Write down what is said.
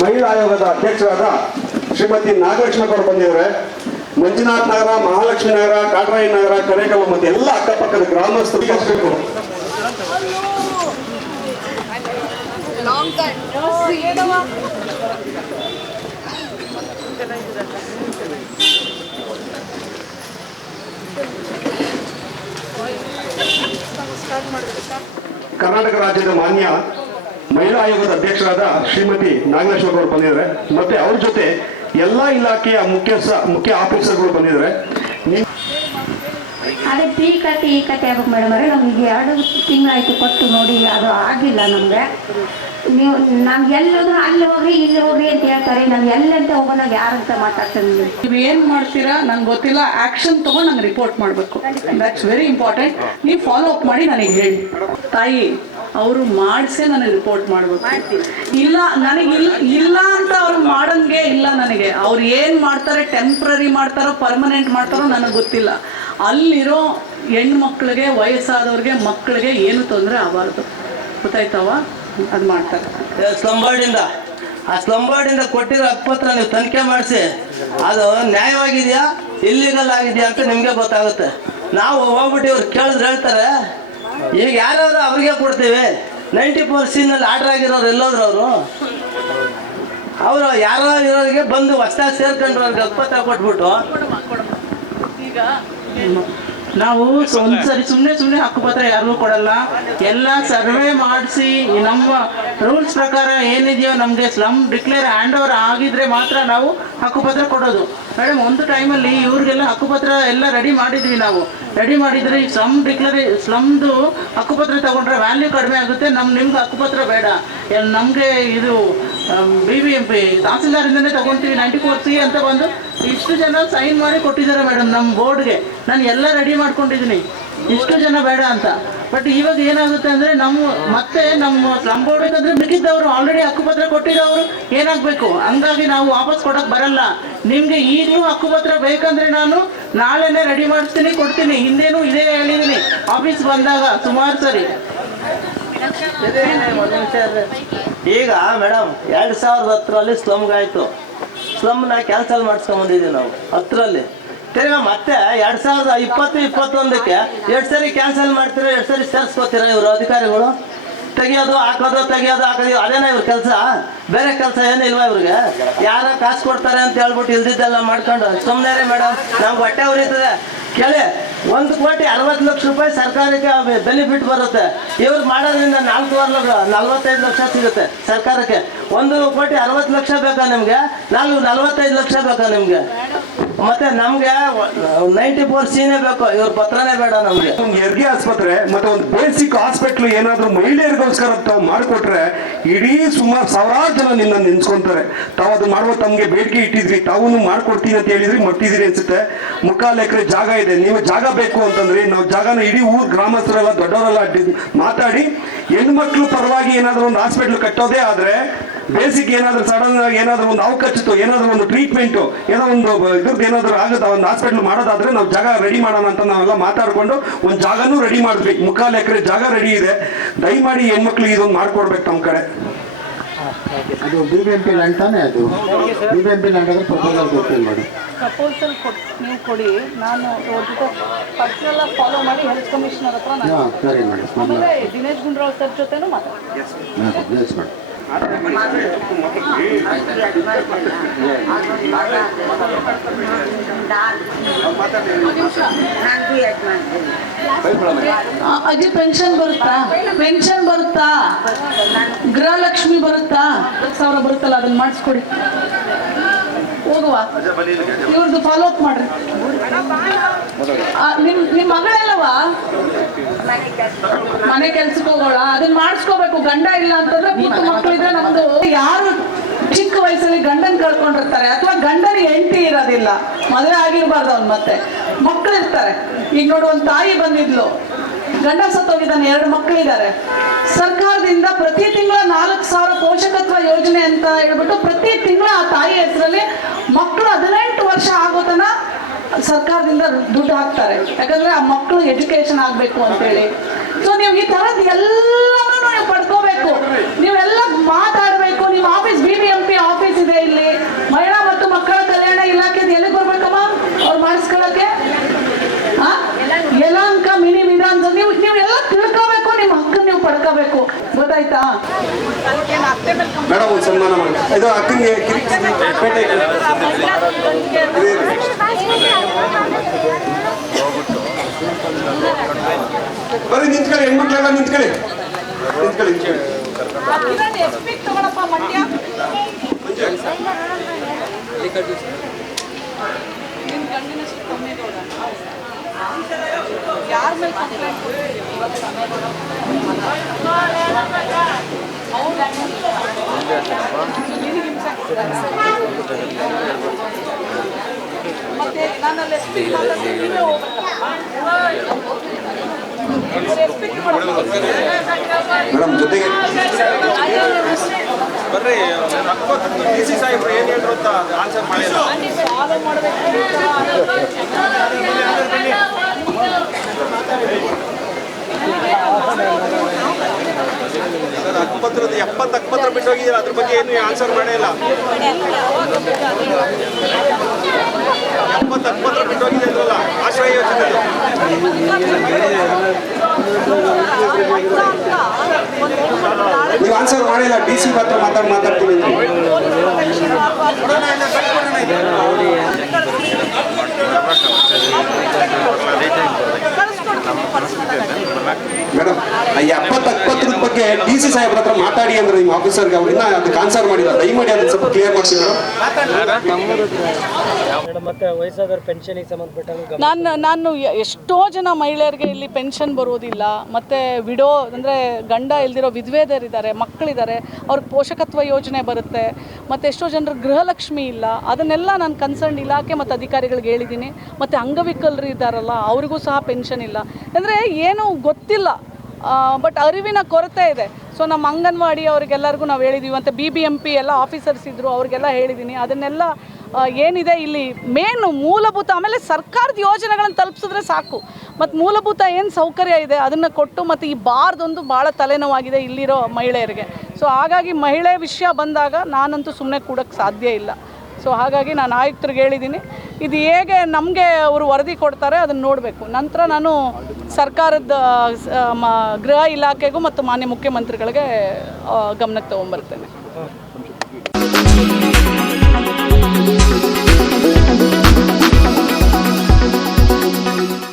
ಮಹಿಳಾ ಆಯೋಗದ ಅಧ್ಯಕ್ಷರಾದ ಶ್ರೀಮತಿ ನಾಗಲಕ್ಷ್ಮಿ ಅವರು ಬಂದಿದ್ದಾರೆ ಮಂಜುನಾಥ್ ನಗರ ಮಹಾಲಕ್ಷ್ಮಿ ನಗರ ಕಾಟರಾಯ ನಗರ ಕರೇಕಲ್ ಮತ್ತು ಎಲ್ಲ ಅಕ್ಕಪಕ್ಕದ ಗ್ರಾಮಸ್ಥರು ಕರೆಸ್ಬೇಕು. ಕರ್ನಾಟಕ ರಾಜ್ಯದ ಮಾನ್ಯ ಮಹಿಳಾ ಆಯೋಗದ ಅಧ್ಯಕ್ಷರಾದ ಶ್ರೀಮತಿ ನಾಗಲಕ್ಷ್ಮಿ ಅವರು ಬಂದಿದ್ದಾರೆ. ಮತ್ತೆ ಅವ್ರ ಜೊತೆ ಎಲ್ಲಾ ಇಲಾಖೆಯ ಮುಖ್ಯ ಮುಖ್ಯ ಆಫೀಸರ್ಗಳು ಬಂದಿದ್ದಾರೆ. ನೀವು ಅದೇ ಟೀ ಕತೆ ಈ ಕತೆ ಆಗ್ಬೇಕು ಮೇಡಮ್ ಅವರೇ. ನಮಗೆ ಎರಡು ತಿಂಗಳಾಯ್ತು ಕೊಟ್ಟು ನೋಡಿ ಅದು ಆಗಿಲ್ಲ ನಮಗೆ. ನೀವು ನಮ್ಗೆ ಎಲ್ಲೋದ್ರು ಅಲ್ಲಿ ಹೋಗ್ರಿ ಇಲ್ಲಿ ಹೋಗ್ರಿ ಅಂತ ಹೇಳ್ತಾರೆ. ನಾವು ಎಲ್ಲಂತ ಹೋಗೋಣ ಯಾರಂತ ಮಾತಾಡ್ತೀವಿ ನೀವು. ಏನ್ ಮಾಡ್ತೀರಾ? ನಂಗೆ ಗೊತ್ತಿಲ್ಲ. ಆಕ್ಷನ್ ತಗೊಂಡು ನಂಗೆ ರಿಪೋರ್ಟ್ ಮಾಡಬೇಕು. ದಟ್ಸ್ ವೆರಿ ಇಂಪಾರ್ಟೆಂಟ್ ನೀವು ಫಾಲೋ ಅಪ್ ಮಾಡಿ ನನಗೆ ಹೇಳಿ. ತಾಯಿ ಅವರು ಮಾಡಿಸೇ ನನಗೆ ರಿಪೋರ್ಟ್ ಮಾಡಬೇಕು. ಇಲ್ಲ ನನಗೆ ಇಲ್ಲ ಇಲ್ಲ ಅಂತ ಅವ್ರು ಮಾಡಂಗೆ ಇಲ್ಲ ನನಗೆ. ಅವ್ರು ಏನು ಮಾಡ್ತಾರೆ ಟೆಂಪ್ರರಿ ಮಾಡ್ತಾರೋ ಪರ್ಮನೆಂಟ್ ಮಾಡ್ತಾರೋ ನನಗೆ ಗೊತ್ತಿಲ್ಲ. ಅಲ್ಲಿರೋ ಹೆಣ್ಮಕ್ಳಿಗೆ ವಯಸ್ಸಾದವ್ರಿಗೆ ಮಕ್ಕಳಿಗೆ ಏನು ತೊಂದರೆ ಆಗಬಾರ್ದು. ಗೊತ್ತಾಯ್ತವ ಅದು ಮಾಡ್ತಾರೆ. ಸ್ಲಂಬರ್ಡಿಂದ. ಬೋರ್ಡಿಂದ ಆ ಸ್ಲಂಬರ್ಡಿಂದ ಬೋರ್ಡಿಂದ ಕೊಟ್ಟಿರೋ ಅಕ್ಪತ್ರ ನೀವು ತನಿಖೆ ಮಾಡಿಸಿ. ಅದು ನ್ಯಾಯವಾಗಿದೆಯಾ ಇಲ್ಲಿಗಲ್ ಆಗಿದೆಯಾ ಅಂತ ನಿಮಗೆ ಗೊತ್ತಾಗುತ್ತೆ. ನಾವು ಹೋಗ್ಬಿಟ್ಟು ಇವ್ರು ಕೇಳಿದ್ರೆ ಹೇಳ್ತಾರೆ ಈಗ ಯಾರಾದ್ರೂ ಅವ್ರಿಗೆ ಕೊಡ್ತೇವೆ. ನೈಂಟಿ ಫೋರ್ನಲ್ಲಿ ಆರ್ಡರ್ ಆಗಿರೋರು ಎಲ್ಲೋದ್ರು ಅವರು. ಅವರು ಯಾರೋ ಇರೋರಿಗೆ ಬಂದು ಹೊಸ್ದಾಗಿ ಸೇರ್ಕೊಂಡ್ರು ಅವ್ರಿಗೆ ಕೊಟ್ಬಿಟ್ಟು. ಈಗ ನಾವು ಒಂದ್ಸರಿ ಸುಮ್ಮನೆ ಸುಮ್ಮನೆ ಹಕ್ಕುಪತ್ರ ಯಾರಿಗೂ ಕೊಡಲ್ಲ. ಎಲ್ಲ ಸರ್ವೆ ಮಾಡಿಸಿ ನಮ್ಮ ರೂಲ್ಸ್ ಪ್ರಕಾರ ಏನಿದೆಯೋ ನಮಗೆ ಸ್ಲಮ್ ಡಿಕ್ಲೇರ್ ಹ್ಯಾಂಡ್ ಓವರ್ ಆಗಿದ್ರೆ ಮಾತ್ರ ನಾವು ಹಕ್ಕುಪತ್ರ ಕೊಡೋದು. ಮೇಡಮ್ ಒಂದು ಟೈಮಲ್ಲಿ ಇವ್ರಿಗೆಲ್ಲ ಹಕ್ಕುಪತ್ರ ಎಲ್ಲ ರೆಡಿ ಮಾಡಿದ್ವಿ ನಾವು. ರೆಡಿ ಮಾಡಿದ್ರೆ ಈ ಸ್ಲಮ್ ಡಿಕ್ಲೇರ್ ಸ್ಲಮ್ದು ಹಕ್ಕುಪತ್ರ ತಗೊಂಡ್ರೆ ವ್ಯಾಲ್ಯೂ ಕಡಿಮೆ ಆಗುತ್ತೆ. ನಮ್ಮ ನಿಮ್ಗೆ ಹಕ್ಕುಪತ್ರ ಬೇಡ. ನಮಗೆ ನಮ್ಗೆ ಇದು ಬಿ ಬಿ ಎಂ ಪಿ ತಹಸೀಲ್ದಾರಿಂದನೇ ತಗೊಂತೀವಿ ನೈಂಟಿ ಫೋರ್ ಸಿ ಅಂತ ಬಂದು ಇಷ್ಟು ಜನ ಸೈನ್ ಮಾಡಿ ಕೊಟ್ಟಿದ್ದಾರೆ ಮೇಡಮ್ ನಮ್ಮ ಬೋರ್ಡ್ಗೆ ನಾನು ಎಲ್ಲ ರೆಡಿ ಮಾಡ್ಕೊಂಡಿದ್ದೀನಿ. ಇಷ್ಟು ಜನ ಬೇಡ ಅಂತ. ಬಟ್ ಇವಾಗ ಏನಾಗುತ್ತೆ ಅಂದರೆ ನಮ್ಮ ಮತ್ತೆ ನಮ್ಮ ಸ್ಲಮ್ ಬೋರ್ಡ್ ಅಂದ್ರೆ ಮಿಕ್ಕಿದ್ದವರು ಆಲ್ರೆಡಿ ಹಕ್ಕುಪತ್ರ ಕೊಟ್ಟಿದ್ದವರು ಏನಾಗಬೇಕು? ಹಂಗಾಗಿ ನಾವು ವಾಪಸ್ ಕೊಡೋಕೆ ಬರಲ್ಲ. ನಿಮಗೆ ಈಗಲೂ ಹಕ್ಕುಪತ್ರ ಬೇಕಂದ್ರೆ ನಾನು ನಾಳೆನೇ ರೆಡಿ ಮಾಡಿಸ್ತೀನಿ, ಕೊಡ್ತೀನಿ. ಹಿಂದೇನು ಇದೇ ಹೇಳಿದ್ದೀನಿ ಆಫೀಸ್ ಬಂದಾಗ ಸುಮಾರು ಸರಿ. ಈಗ ಮೇಡಮ್, ಎರಡು ಸಾವಿರದ ಹತ್ತರಲ್ಲಿ ಸ್ಲಮ್ಗಾಯ್ತು ಸ್ಲಮ್ನ ಕ್ಯಾನ್ಸಲ್ ಮಾಡಿಸ್ಕೊಂಬಂದಿದ್ದೀವಿ ನಾವು, ಹತ್ತರಲ್ಲಿ. ತಿರ್ಗಾ ಮತ್ತೆ ಎರಡು ಸಾವಿರದ ಇಪ್ಪತ್ತು, ಇಪ್ಪತ್ತೊಂದಕ್ಕೆ ಎರಡು ಸರಿ ಕ್ಯಾನ್ಸಲ್ ಮಾಡ್ತೀರಾ, ಎರಡು ಸರಿ ಸೇರಿಸ್ಕೋತೀರಾ ಇವರು ಅಧಿಕಾರಿಗಳು? ತೆಗಿಯೋದು, ಹಾಕೋದು ತೆಗಿಯೋದು, ಹಾಕೋದು, ಅದೇನಾ ಇವ್ರ ಕೆಲಸ? ಬೇರೆ ಕೆಲಸ ಏನೂ ಇಲ್ವಾ ಇವ್ರಿಗೆ? ಯಾರ ಕಾಸು ಕೊಡ್ತಾರೆ ಅಂತ ಹೇಳ್ಬಿಟ್ಟು ಇಲ್ದಿದ್ದೆಲ್ಲ ಮಾಡ್ಕೊಂಡು ಸುಮ್ಮನೆ ರೀ ಮೇಡಮ್, ನಮ್ಗೆ ಹೊಟ್ಟೆ ಉರಿತದೆ. ಕೇಳಿ. ಒಂದು ಕೋಟಿ ಅರವತ್ತು ಲಕ್ಷ ರೂಪಾಯಿ ಸರ್ಕಾರಕ್ಕೆ ಬೆನಿಫಿಟ್ ಬರುತ್ತೆ. ಇವ್ರು ಮಾಡೋದ್ರಿಂದ ನಾಲ್ಕೂವರೆ ಲಕ್ಷ ನಲ್ವತ್ತೈದು ಲಕ್ಷ ಸಿಗುತ್ತೆ ಸರ್ಕಾರಕ್ಕೆ. ಒಂದು ಕೋಟಿ ಅರವತ್ತು ಲಕ್ಷ ಬೇಕಾ ನಿಮಗೆ? ನಾಲ್ಕು ನಲ್ವತ್ತೈದು ಲಕ್ಷ ಬೇಕಾ ನಿಮಗೆ? ಮತ್ತೆ ನಮಗೆ ನೈಂಟಿ ಫೋರ್ ಸೀನೇ ಬೇಕು. ಇವ್ರ ಪತ್ರನೇ ಬೇಡ ನಮಗೆ. ಹೆರಿಗೆ ಆಸ್ಪತ್ರೆ ಮತ್ತೆ ಒಂದು ಬೇಸಿಕ್ ಹಾಸ್ಪಿಟ್ಲ್ ಏನಾದ್ರೂ ಮಹಿಳೆಯರಿಗೋಸ್ಕರ ತಾವು ಮಾಡಿಕೊಟ್ರೆ ಇಡೀ ಸುಮಾರು ಸಾವಿರಾರು ಜನ ನಿನ್ನ ನಿನ್ಸ್ಕೊಂತಾರೆ. ತಾವು ಅದು ಮಾಡುವ ತಮ್ಗೆ ಬೇಡಿಕೆ ಇಟ್ಟಿದ್ರಿ ತಾವು ಮಾಡ್ಕೊಡ್ತೀನಿ ಅಂತ ಹೇಳಿದ್ರಿ ಮಟ್ಟಿದಿರಿ ಅನ್ಸುತ್ತೆ. ಮುಕ್ಕಾಲು ಎಕರೆ ಜಾಗ ಇದೆ, ನೀವು ಜಾಗ ಬೇಕು ಅಂತಂದ್ರೆ ನಾವು ಜಾಗನ ಇಡೀ ಊರ್ ಗ್ರಾಮಸ್ಥರೆಲ್ಲ, ದೊಡ್ಡವರೆಲ್ಲ ಮಾತಾಡಿ ಹೆಣ್ಮಕ್ಳು ಪರವಾಗಿ ಏನಾದ್ರೂ ಒಂದು ಹಾಸ್ಪಿಟ್ಲ್ ಕಟ್ಟೋದೇ ಆದ್ರೆ ಬೇಸಿಕ್ ಏನಾದ್ರೂ ಸಡನ್ ಆಗಿ ಏನಾದ್ರೂ ಒಂದು ಅವಕಾಶತ್ತು ಏನಾದ್ರೂ ಒಂದು ಟ್ರೀಟ್ಮೆಂಟ್ ಏನೋ ಒಂದು ಇದ್ರದ್ದು ಏನಾದ್ರೂ ಆಗುತ್ತೆ ಒಂದು ಹಾಸ್ಪಿಟ್ಲ್ ಮಾಡೋದಾದ್ರೆ ನಾವು ಜಾಗ ರೆಡಿ ಮಾಡೋಣ ಅಂತ ನಾವೆಲ್ಲ ಮಾತಾಡ್ಕೊಂಡು ಒಂದು ಜಾಗನೂ ರೆಡಿ ಮಾಡಿದ್ವಿ ಮುಕ್ಕಾಲು ಎಕರೆ ಜಾಗ ರೆಡಿ ಇದೆ. ದಯಮಾಡಿ ಹೆಣ್ಮಕ್ಳಿಗೆ ಇದೊಂದು ಮಾಡ್ಕೊಡ್ಬೇಕು ನಮ್ಮ ಕಡೆ. ಅದು B B M P land ತಾನೇ ಅದು? B B M P land ಆದ್ರೆ ಪ್ರಪೋಸಲ್ ಕೊಡ್ತೀನಿ ಮಾಡಿ ಪ್ರಪೋಸಲ್ ಕೊಟ್ಟು ನೀವು ಕೊಡಿ. ನಾನು ಅವ್ರ ಜೊತೆ ಪರ್ಸನಲ್ ಫಾಲೋ ಮಾಡಿ ಹೆಲ್ತ್ ಕಮಿಷನರ್ ಹತ್ರ ನಾನು ಹಾಂ ಸರಿ ಮೇಡಮ್ ಆಮೇಲೆ ದಿನೇಶ್ ಗುಂಡ್ರಾವ್ ಸರ್ ಜೊತೆನೂ ಮಾತಾಡ್ತೀನಿ. ಎಸ್ ಮೇಡಮ್ ಅಜ್ಜಿ ಪೆನ್ಷನ್ ಬರುತ್ತಾ? ಪೆನ್ಷನ್ ಬರುತ್ತಾ? ಗೃಹಲಕ್ಷ್ಮಿ ಬರುತ್ತಾ? ಹತ್ತು ಸಾವಿರ ಬರುತ್ತಲ್ಲ ಅದನ್ನ ಮಾಡಿಸ್ಕೊಡಿ. ಹೋಗುವ. ಇವ್ರದ್ದು ಫಾಲೋ ಅಪ್ ಮಾಡ್ರಿ. ನಿಮ್ ಮಗಳೆಲ್ಲವಾ ಮನೆ ಕೆಲ್ಸಕ್ಕೆ ಹೋಗೋಳ. ಅದನ್ನ ಮಾಡಿಸ್ಕೋಬೇಕು. ಗಂಡ ಇಲ್ಲ ಅಂತಂದ್ರೆ ಪುಟ್ಟ ಮಕ್ಕಳಿದ್ರೆ ನಮ್ದು. ಯಾರು ಚಿಕ್ಕ ವಯಸ್ಸಲ್ಲಿ ಗಂಡನ್ ಕಳ್ಕೊಂಡಿರ್ತಾರೆ ಅಥವಾ ಗಂಡನ ಹೆಂಡತಿ ಇರೋದಿಲ್ಲ. ಮದುವೆ ಆಗಿರ್ಬಾರ್ದು ಅವ್ನ್ ಮತ್ತೆ. ಮಕ್ಕಳು ಇರ್ತಾರೆ ಈಗ ನೋಡು, ಒಂದ್ ತಾಯಿ ಬಂದಿದ್ಲು. ಗಂಡ ಸತ್ತೋಗಿದ್ದಾನೆ ಎರಡು ಮಕ್ಕಳಿದ್ದಾರೆ. ಸರ್ಕಾರದಿಂದ ಪ್ರತಿ ತಿಂಗಳ ನಾಲ್ಕು ಸಾವಿರ ಪೋಷಕತ್ವ ಯೋಜನೆ ಅಂತ ಹೇಳ್ಬಿಟ್ಟು ಪ್ರತಿ ತಿಂಗಳ ಆ ತಾಯಿ ಹೆಸರಲ್ಲಿ ಮಕ್ಕಳು ಹದಿನೆಂಟು ವರ್ಷ ಆಗೋತನ ಸರ್ಕಾರದಿಂದ ದುಡ್ಡು ಹಾಕ್ತಾರೆ. ಯಾಕಂದ್ರೆ ಆ ಮಕ್ಕಳು ಎಜುಕೇಶನ್ ಆಗ್ಬೇಕು ಅಂತೇಳಿ. ಸೊ ನೀವು ತರದ್ ಎಲ್ಲಾನು ನೀವು ಪಡ್ಕೋಬೇಕು ನೀವೆಲ್ಲ ಮಾತಾಡ್ಬೇಕು ನಿಮ್ಮ office B B M P office madam ಒಂದು ಸನ್ಮಾನ ಮಾಡಿ. ಇದು ಅಕ್ಕಂಗೆ ಕಿರಿ ಪೇಟೆ ಬರೀ ನಿಂತ್ಕೊಳ್ಳಿ, ಹೆಣ್ಮಕ್ಳೆಲ್ಲ ನಿಂತ್ಕೊಳ್ಳಿ. ನಿಂತ್ಕೊಳ್ಳಿ ನಿಂತ್ಕೊಳ್ಳಿ. ಯಾರ ಮೇಲೆ ಮತ್ತೆ ಮೇಡಮ್ ಜೊತೆಗೆ ಬರ್ರಿ ಡಿ ಸಿ ಸಾಹೇಬ್ರು ಏನು ಹೇಳಿದ್ರು ಅಂತ ಆನ್ಸರ್ ಮಾಡಿಲ್ಲ. ಫಾಲೋ ಮಾಡಬೇಕು ಸರ್ ಹಕ್ಕುಪತ್ರದ ಎಪ್ಪತ್ತು ಹಕ್ಕುಪತ್ರ ಬಿಟ್ಟು ಹೋಗಿದ್ದೀರ ಅದ್ರ ಬಗ್ಗೆ ಏನು ಆನ್ಸರ್ ಮಾಡೇ ಇಲ್ಲ. ಎಪ್ಪತ್ತು ಹಕ್ಕುಪತ್ರ ಬಿಟ್ಟು ಹೋಗಿದೆ ಅಂದ್ರಲ್ಲ ಆಶ್ರಯ ಯೋಜನೆ ನೀವು ಆನ್ಸರ್ ಮಾಡಿಲ್ಲ ಡಿ ಸಿ ಹತ್ರ ಮಾತಾಡಿ ಮಾತಾಡ್ತೀನಿ. ಮೇಡಮ್ ಎಪ್ಪತ್ತ ಬಗ್ಗೆ ಡಿ ಸಿ ಸಾಹೇಬ್ರ ಹತ್ರ ಮಾತಾಡಿ ಅಂದ್ರೆ ನಿಮ್ಮ ಆಫೀಸರ್ಗೆ ಅವ್ರನ್ನ ಅದಕ್ಕೆ ಆನ್ಸರ್ ಮಾಡಿಲ್ಲ ದಯಮಾಡಿ ಅದನ್ನ ಸ್ವಲ್ಪ ಕ್ಲಿಯರ್ ಮಾಡ್ಸಿದ್ರು ನಾನು ನಾನು ಎಷ್ಟೋ ಜನ ಮಹಿಳೆಯರಿಗೆ ಇಲ್ಲಿ ಪೆನ್ಷನ್ ಬರೋದಿಲ್ಲ ಮತ್ತು ವಿಡೋ ಅಂದರೆ ಗಂಡ ಇಲ್ದಿರೋ ವಿಧ್ವೇದರಿದ್ದಾರೆ ಮಕ್ಕಳಿದ್ದಾರೆ ಅವ್ರಿಗೆ ಪೋಷಕತ್ವ ಯೋಜನೆ ಬರುತ್ತೆ. ಮತ್ತೆ ಎಷ್ಟೋ ಜನರು ಗೃಹಲಕ್ಷ್ಮಿ ಇಲ್ಲ. ಅದನ್ನೆಲ್ಲ ನಾನು ಕನ್ಸರ್ನ್ ಇಲಾಖೆ ಮತ್ತು ಅಧಿಕಾರಿಗಳಿಗೆ ಹೇಳಿದ್ದೀನಿ. ಮತ್ತು ಅಂಗವಿಕಲರು ಇದ್ದಾರಲ್ಲ ಅವ್ರಿಗೂ ಸಹ ಪೆನ್ಷನ್ ಇಲ್ಲ. ಅಂದರೆ ಏನು ಗೊತ್ತಿಲ್ಲ. ಬಟ್ ಅರಿವಿನ ಕೊರತೆ ಇದೆ. ಸೊ ನಮ್ಮ ಅಂಗನವಾಡಿ ಅವ್ರಿಗೆಲ್ಲರಿಗೂ ನಾವು ಹೇಳಿದ್ದೀವಿ ಮತ್ತು ಬಿ ಬಿ ಎಂ ಪಿ ಎಲ್ಲ ಆಫೀಸರ್ಸ್ ಇದ್ದರು ಅವ್ರಿಗೆಲ್ಲ ಹೇಳಿದ್ದೀನಿ ಅದನ್ನೆಲ್ಲ ಏನಿದೆ ಇಲ್ಲಿ ಮೇನು ಮೂಲಭೂತ, ಆಮೇಲೆ ಸರ್ಕಾರದ ಯೋಜನೆಗಳನ್ನು ತಲುಪಿಸಿದ್ರೆ ಸಾಕು. ಮತ್ತು ಮೂಲಭೂತ ಏನು ಸೌಕರ್ಯ ಇದೆ, ಅದನ್ನು ಕೊಟ್ಟು ಮತ್ತು ಈ ಬಾರ್ದೊಂದು ಭಾಳ ತಲೆನೋವಾಗಿದೆ ಇಲ್ಲಿರೋ ಮಹಿಳೆಯರಿಗೆ. ಸೊ ಹಾಗಾಗಿ ಮಹಿಳೆ ವಿಷಯ ಬಂದಾಗ ನಾನಂತೂ ಸುಮ್ಮನೆ ಕೂಡಕ್ಕೆ ಸಾಧ್ಯ ಇಲ್ಲ. ಸೊ ಹಾಗಾಗಿ ನಾನು ಆಯುಕ್ತರಿಗೆ ಹೇಳಿದ್ದೀನಿ, ಇದು ಹೇಗೆ ನಮಗೆ ಅವರು ವರದಿ ಕೊಡ್ತಾರೆ ಅದನ್ನು ನೋಡಬೇಕು. ನಂತರ ನಾನು ಸರ್ಕಾರದ ಗೃಹ ಇಲಾಖೆಗೂ ಮತ್ತು ಮಾನ್ಯ ಮುಖ್ಯಮಂತ್ರಿಗಳಿಗೆ ಗಮನಕ್ಕೆ ತೊಗೊಂಬರ್ತೇನೆ.